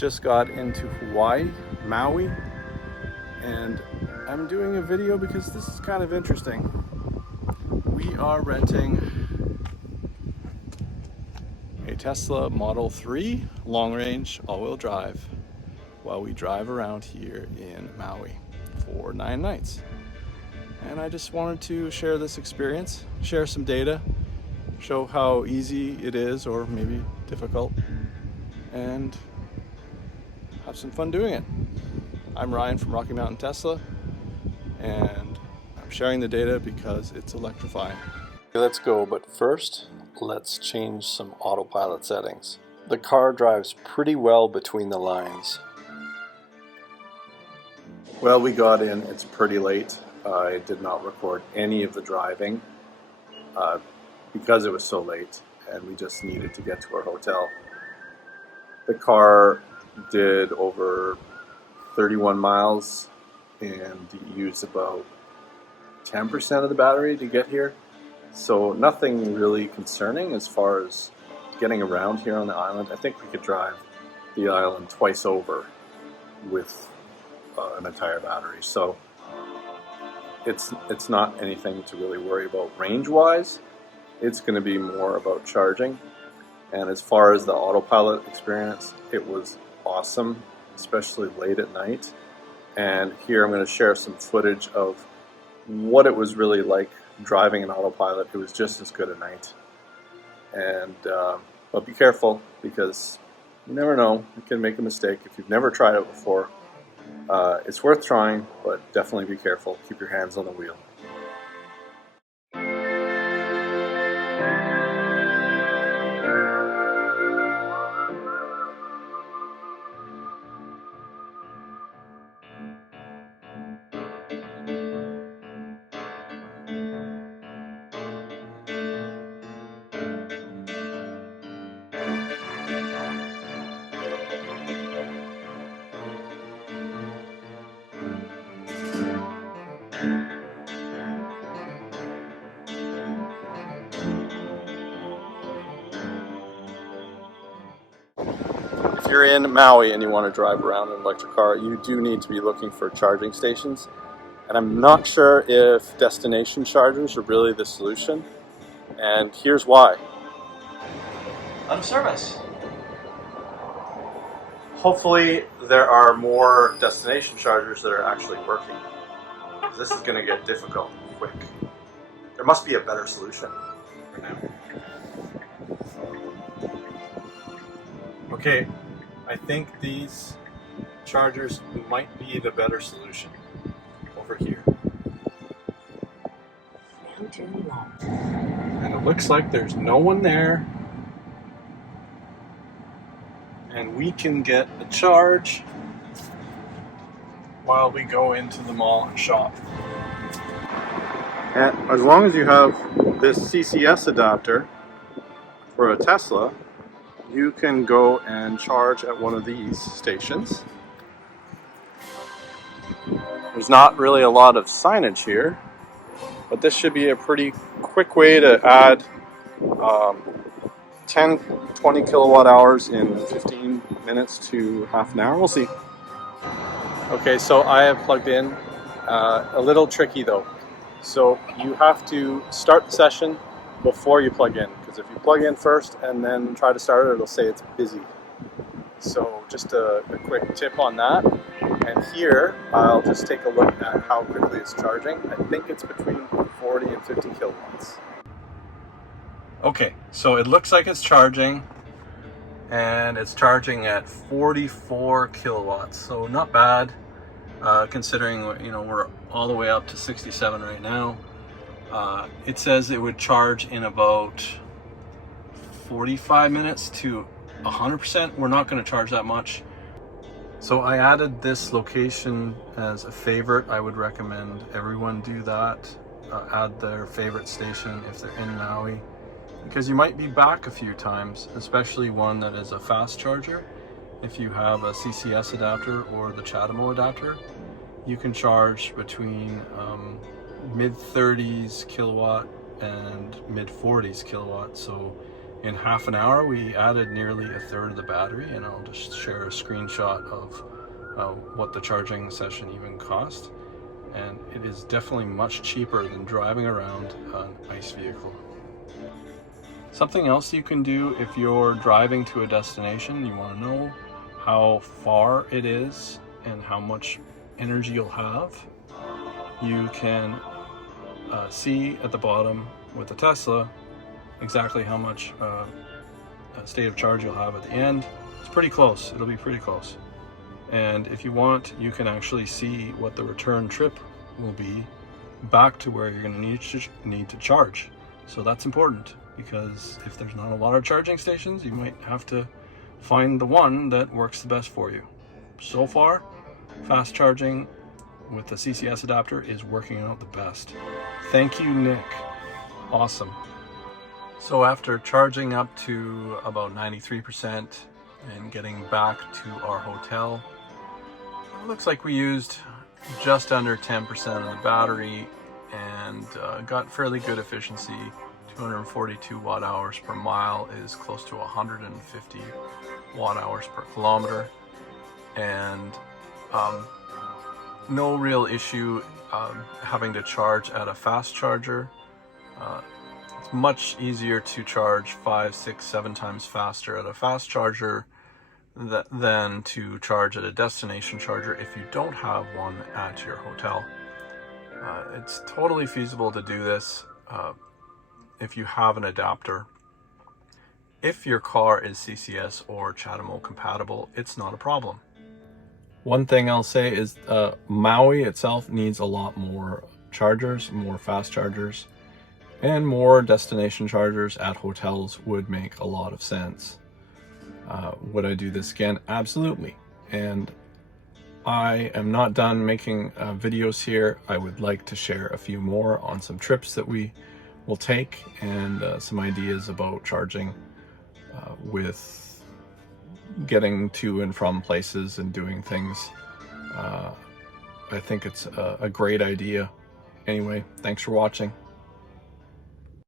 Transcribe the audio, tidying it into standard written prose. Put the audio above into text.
just got into Hawaii, Maui, and I'm doing a video because this is kind of interesting. We are renting a Tesla Model 3 long range all-wheel drive while we drive around here in Maui for 9 nights. And I just wanted to share this experience, share some data, show how easy it is or maybe difficult, and have some fun doing it. I'm Ryan from Rocky Mountain Tesla, and I'm sharing the data because it's electrifying. Okay, let's go, but first, let's change some autopilot settings. The car drives pretty well between the lines. Well, we got in, it's pretty late. I did not record any of the driving because it was so late and we just needed to get to our hotel. The car did over 31 miles and used about 10% of the battery to get here. So nothing really concerning as far as getting around here on the island. I think we could drive the island twice over with an entire battery. So it's not anything to really worry about range-wise. It's going to be more about charging. And as far as the autopilot experience, it was awesome, especially late at night. And here I'm going to share some footage of what it was really like driving an autopilot. It was just as good at night. And but be careful, because you never know, you can make a mistake if you've never tried it before. It's worth trying, but definitely be careful. Keep your hands on the wheel. If you're in Maui and you want to drive around an electric car, you do need to be looking for charging stations. And I'm not sure if destination chargers are really the solution. And here's why. Out of service. Hopefully there are more destination chargers that are actually working. This is going to get difficult quick. There must be a better solution for now. Okay, I think these chargers might be the better solution over here. And it looks like there's no one there. And we can get a charge while we go into the mall and shop. And as long as you have this CCS adapter for a Tesla, you can go and charge at one of these stations. There's not really a lot of signage here, but this should be a pretty quick way to add 10, 20 kilowatt hours in 15 minutes to half an hour. We'll see. Okay, so I have plugged in. A little tricky though. So you have to start the session before you plug in, because if you plug in first and then try to start it, it'll say it's busy. So just a quick tip on that. And here I'll just take a look at how quickly it's charging. I think it's between 40 and 50 kilowatts. Okay, so it looks like it's charging, and it's charging at 44 kilowatts. So not bad, considering we're all the way up to 67 right now. It says it would charge in about 45 minutes to 100%. We're not going to charge that much. So I added this location as a favorite. I would recommend everyone do that. Add their favorite station if they're in Maui, because you might be back a few times, especially one that is a fast charger. If you have a CCS adapter or the CHAdeMO adapter, you can charge between mid 30s kilowatt and mid 40s kilowatt. So In half an hour, we added nearly a third of the battery, and I'll just share a screenshot of what the charging session even cost. And it is definitely much cheaper than driving around an ICE vehicle. Something else you can do if you're driving to a destination, you want to know how far it is and how much energy you'll have. You can see at the bottom with the Tesla exactly how much state of charge you'll have at the end. It's pretty close. It'll be pretty close. And if you want, you can actually see what the return trip will be back to where you're going to need to charge. So that's important, because if there's not a lot of charging stations, you might have to find the one that works the best for you. So far, fast charging with the CCS adapter is working out the best. Thank you, Nick. Awesome. So after charging up to about 93% and getting back to our hotel, it looks like we used just under 10% of the battery and got fairly good efficiency. 242 watt hours per mile is close to 150 watt hours per kilometer, and no real issue having to charge at a fast charger. It's much easier to charge 5, 6, 7 times faster at a fast charger than to charge at a destination charger if you don't have one at your hotel. It's totally feasible to do this if you have an adapter. If your car is CCS or CHAdeMO compatible, it's not a problem. One thing I'll say is Maui itself needs a lot more chargers, more fast chargers, and more destination chargers at hotels would make a lot of sense. Would I do this again? Absolutely. And I am not done making videos here. I would like to share a few more on some trips that we will take and some ideas about charging with getting to and from places and doing things. I think it's a great idea. Anyway, thanks for watching.